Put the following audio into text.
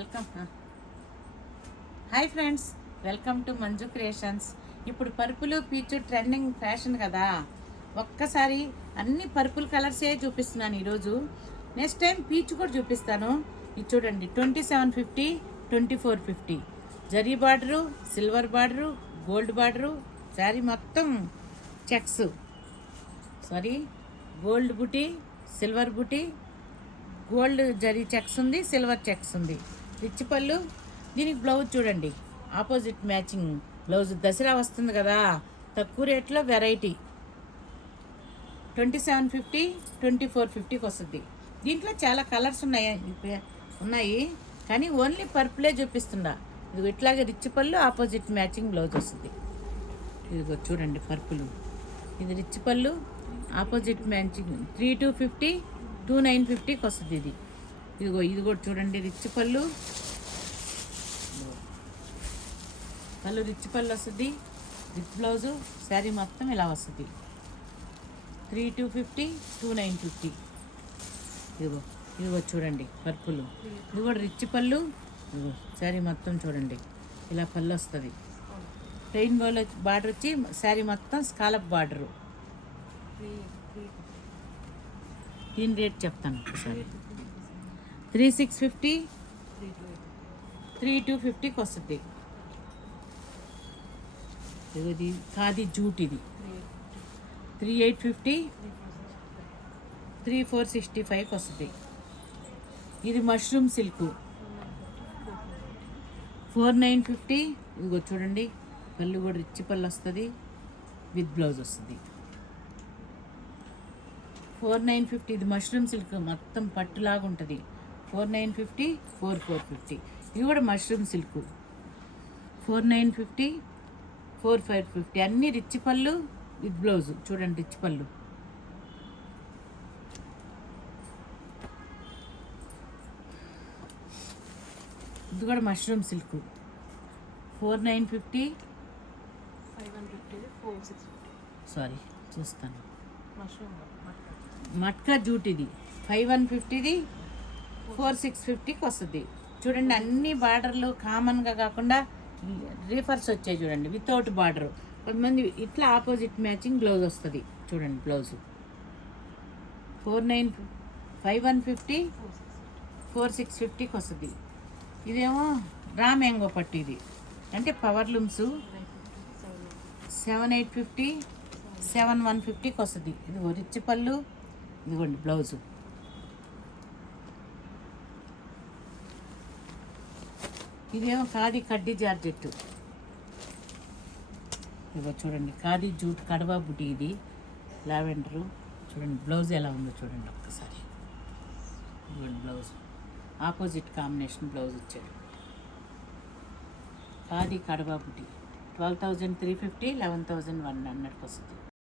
Welcome. Hi friends, welcome to Manju creations. ఇప్పుడు purple పీచు trending fashion కదా, ఒక్కసారి అన్ని పర్పుల్ కలర్సే చూపిస్తున్నాను ఈరోజు. నెక్స్ట్ టైం పీచు కూడా చూపిస్తాను. ఇది చూడండి, 2750, 2450 zari border, silver border, gold border. Sari మొత్తం చెక్స్, గోల్డ్ బుటీ, సిల్వర్ బుటీ, గోల్డ్ జరీ చెక్స్ ఉంది, సిల్వర్ చెక్స్ ఉంది. రిచ్ పళ్ళు. దీనికి బ్లౌజ్ చూడండి, ఆపోజిట్ మ్యాచింగ్ బ్లౌజ్. దసరా వస్తుంది కదా, తక్కువ రేట్లో వెరైటీ. 2750, 2450కి వస్తుంది. దీంట్లో చాలా కలర్స్ ఉన్నాయి కానీ ఓన్లీ పర్పులే చూపిస్తుందా. ఇది ఇట్లాగే రిచ్ పళ్ళు, ఆపోజిట్ మ్యాచింగ్ బ్లౌజ్ వస్తుంది. ఇదిగో చూడండి పర్పుల్. ఇది రిచ్ పళ్ళు, ఆపోజిట్ మ్యాచింగ్. 3250, 2950కి వస్తుంది. ఇది కూడా చూడండి, రిచ్ పళ్ళు. రిచ్ పళ్ళు వస్తుంది, రిచ్ బ్లౌజు. శారీ మొత్తం ఇలా వస్తుంది. 3250, 2950. ఇదిగో చూడండి పర్పుల్. ఇది కూడా రిచ్ పళ్ళు. శారీ మొత్తం చూడండి ఇలా పళ్ళు వస్తుంది. ప్లెయిన్ బార్డర్ వచ్చి శారీ మొత్తం స్కాలప్ బార్డరు. దీని రేట్ చెప్తాను ఒకసారి. 3650, 3250కి వస్తుంది. ఇది ఖాదీ జూట్. ఇది 3850, 3465కి వస్తుంది. ఇది మష్రూమ్ సిల్క్ 4950. ఇదిగో చూడండి పళ్ళు కూడా రిచ్ పళ్ళు వస్తుంది, విత్ బ్లౌజ్ వస్తుంది. 4950. ఇది మష్రూమ్ సిల్క్, మొత్తం పట్టులాగా ఉంటుంది. 4950, 4450. ఇది కూడా మష్రూమ్ సిల్క్. 4950, 4550. అన్నీ రిచ్ పళ్ళు విత్ బ్లౌజ్. చూడండి రిచ్ పళ్ళు. ఇది కూడా మష్రూమ్ సిల్క్. 4950, 550, చూస్తాను. మట్కా జూట్. ఇది 5150, 4650కి వస్తుంది. చూడండి అన్ని బార్డర్లు కామన్గా కాకుండా రీఫర్స్ వచ్చాయి చూడండి, వితౌట్ బార్డర్. కొంతమంది ఇట్లా ఆపోజిట్ మ్యాచింగ్ బ్లౌజ్ వస్తుంది. చూడండి బ్లౌజు. 5150, 4650కి వస్తుంది. ఇదేమో రా మ్యాంగో పట్టు. ఇది అంటే పవర్ లూమ్స్. 7850, 7150కి వస్తుంది. ఇది రిచ్ పళ్ళు. ఇదిగోండి బ్లౌజు. ఇదేమో ఖాదీ కడ్డీ జార్జెట్. ఇదిగో చూడండి ఖాదీ జూట్ కడవా బుటీ. ఇది లావెండరు. చూడండి బ్లౌజ్ ఎలా ఉందో చూడండి ఒక్కసారి. ఇదిగోండి బ్లౌజ్, ఆపోజిట్ కాంబినేషన్ బ్లౌజ్ ఇచ్చాడు. ఖాదీ కడవా బుటీ 12,350, 11,100కి వస్తుంది.